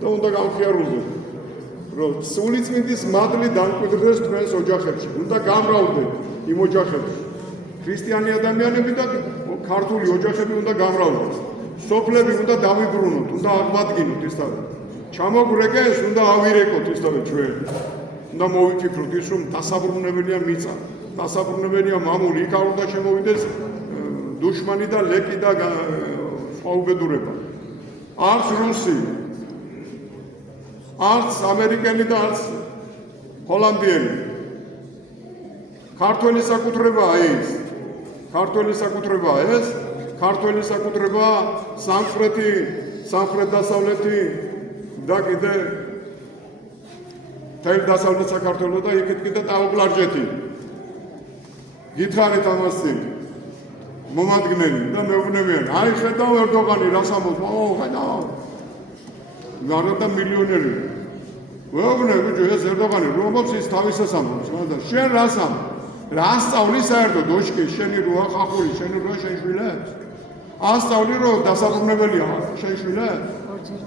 და უნდა გავხიარულდეთ, რომ სულიწმინდის მადლი დამკვიდრდეს თქვენს ოჯახებში, უნდა გამრავლდეთ იმ ოჯახებში. ქრისტიანი ადამიანები და ქართული ოჯახები უნდა გამრავლდეს. სოფლები უნდა დავიბრუნოთ, უნდა აღვადგინოთ ისთავე. ჩამოგვრეკეს უნდა ავირეკოთ ისთავე ჩვენ. უნდა მოვიფიქროთ ის, რომ დასაბრუნებელია მიწა, დასაბრუნებელია მამული, იქ არ უნდა შემოვიდეს დუშმანი და ლეკი და სხვა უბედურება. არც რუსი, არც ამერიკელი და არც ჰოლანდიელი. ქართველი საკუთრებაა ეს. ქართველი საკუთრებაა ეს. ქართველი საკუთრებაა სამხრეთი, სამხრეთ-დასავლეთი და კიდე თელ დასავლეთ საქართველო და იქით კიდე ტაო-კლარჯეთი. გითხარით ამას წინ მომადგენელი და მეუბნებიან, აი ხედავ ერდოღანი რას ამბობს, ხედავ. გარდა მილიონერი. მეუბნები ბიჭო, ეს ერდოღანი რომ ამბობს, ის თავისას ამბობს, მაგრამ შენ რას ამბობ? რა სწავლი საერთოდ დოშკი, შენი როა ხახური, შენი როა შენ შვილებს? ასწავლი რომ დასაბრუნებელია შენ შვილებს?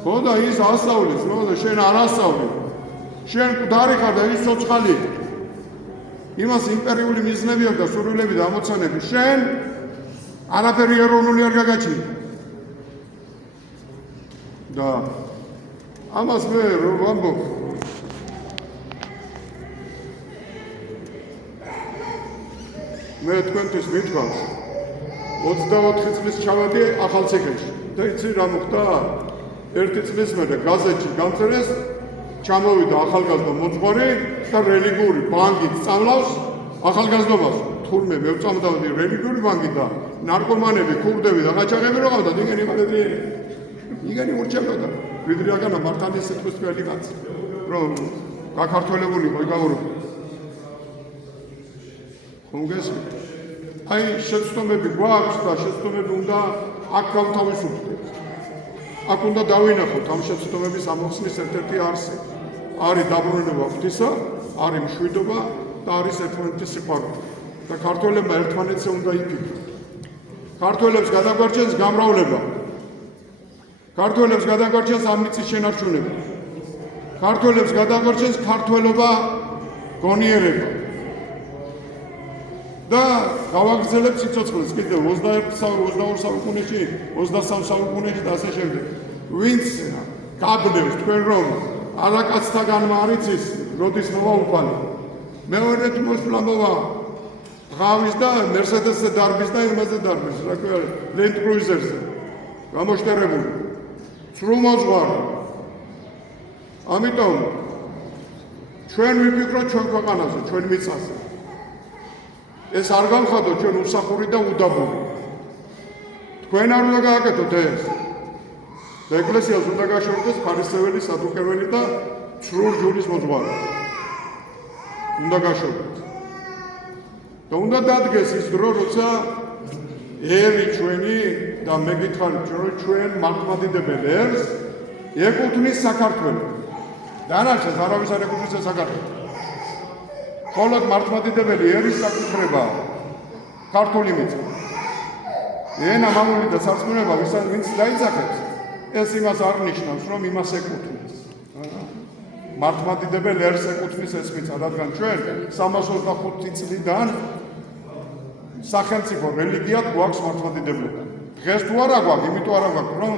ხო და ის ასწავლის, და შენ არ ასწავლი. შენ მკვდარი ხარ და ის ცოცხალი. იმას იმპერიული მიზნები აქვს და სურვილები და ამოცანები. შენ არაფერი ეროვნული არ გაგაჩნია. და ამას მე რომ ვამბობ, მე თქვენთვის მითქვამს 24 წლის ჩავადი ახალციხეში და იცი რა მოხდა? 1 წლის მერე გაზეთში გამწერეს, ჩამოვიდა ახალგაზრდა მოძღვარი და რელიგიური ბანკით სწავლავს ახალგაზრდობას. თურმე მე ვწამდავდი რელიგიური ბანკი და ნარკომანები, ქურდები და ყაჩაღები რო ყავდა, იგენი მალედრიერი. იგენი ურჩებოდა. ვიდრიაგანა მართალი სიტყვის თქვენი კაცი, რომ გაქართველებული იყო იგავრო. ხომგესმით. აი შეცდომები გვაქვს და შეცდომები უნდა აქ გავთავისუფლდეთ. აქ უნდა დავინახოთ ამ შეცდომების ამოხსნის ერთ-ერთი არსი. არის დაბრუნება ღვთისა, არის მშვიდობა და არის ერთმანეთის სიყვარული. და ქართველებმა ერთმანეთზე უნდა იფიქროთ. ქართველებს გადაგვარჩენს გამრავლება. ქართველებს გადაგვარჩენს ამ მიწის შენარჩუნება. ქართველებს გადაგვარჩენს ქართველობა, გონიერება. და გავაგრძელებ სიცოცხლეს კიდევ 21 საუკუნეში, 23 საუკუნეში და ასე შემდეგ. ვინც გაბნევს თქვენ რომ არაკაცთაგან მარიცის, როდის მოვა უფალი. მეორედ მოსვლა მოვა ღავის და მერსედესზე დარბის და იმაზე დარბის, რა ქვია, ლენდ კრუიზერზე. გამოშტერებული. სრულმოძღვარი. ამიტომ ჩვენ ვიფიქროთ ჩვენ ქვეყანაზე, ჩვენ მიწაზე. ეს არ გავხადოთ ჩვენ უსახური და უდაბური. თქვენ არ უნდა გააკეთოთ ეს. ეკლესიას უნდა გაშორდეს ფარისეველი, სადუქეველი და სრულ ჯურის მოძღვარი. უნდა გაშორდეთ. და უნდა დადგეს ის დრო, როცა ერი ჩვენი და მე გითხარით, რომ ჩვენ მართლმადიდებელ ერს ეკუთვნის საქართველო. დანარჩენს არავის არ ეკუთვნის საქართველო. მხოლოდ მართლმადიდებელი ერის საკუთრებაა ქართული მიწა. ენა მამული და სარწმუნება ვინც დაიძახებს, ეს იმას არ ნიშნავს, რომ იმას ეკუთვნის. მართლმადიდებელ ერს ეკუთვნის ეს მიწა, რადგან ჩვენ 325 წლიდან სახელმწიფო რელიგიად გვაქვს მართლმადიდებლობა. დღეს თუ არა გვაქვს, იმიტომ არა გვაქვს, რომ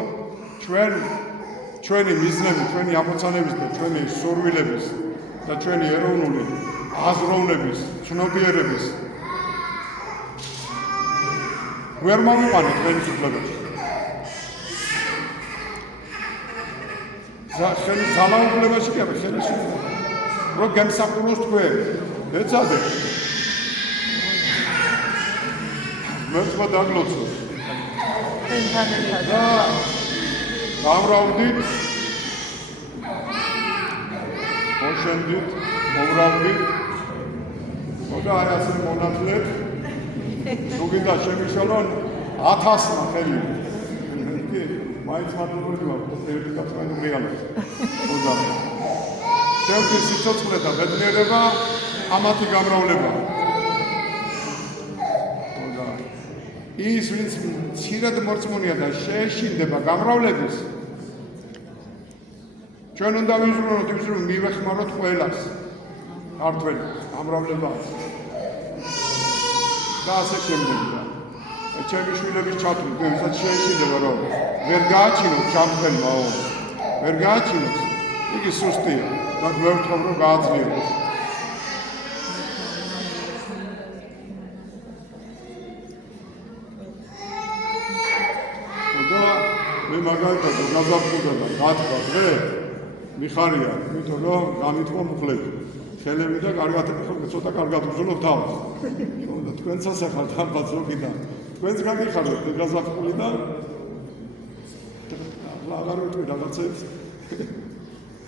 ჩვენი მიზნები, ჩვენი ამოცანების და ჩვენი სურვილების და ჩვენი ეროვნული აზროვნების, ცნობიერების ვერ მოვიყვანეთ ჩვენის უფლებაში. შენი ძალაუფლებაში კი არა, შენი რომ გემსახუროს თქვენ, ეცადე. მერცმა დაგლოცოთ. და გამრავლდით, მოშენდით, მომრავლდით, და აი ასე მონათლეთ, თუ გინდა შემიშალონ 1000 ხელი. მაინც მადლობელი ვარ, ერთი კაცმენდ რეალებს. ხოდა. ჩემთვის სიცოცხლე და ბედნიერება ამათი გამრავლება. ხოდა. ის ვინც მცირედ მორწმუნეა და შეეშინდება გამრავლების, ჩვენ უნდა ვიზრუნოთ იმის რომ მივეხმაროთ ყველას ქართველი ამრავლებას და ასე შემდეგ ჩემი შვილების ჩათვლით ვისაც შეეშინდება რომ ვერ გააჩინოთ ჩამხელმაო ვერ გააჩინოს იგი სუსტია და მე ვთქვი რომ გააძლიეროს და მე მაგალითად გაზაფხულდა და გათქვა დღე მიხარია იმიტომ რომ გამithვა მუხლები ხელები და კარგად ცოტა კარგად ვზრუნავ თავს და თქვენცაც ახალ თამბაც ზოგიდან თქვენც გამიხაროთ გაზაფხული და აღარ ვიტყვი რაღაცებს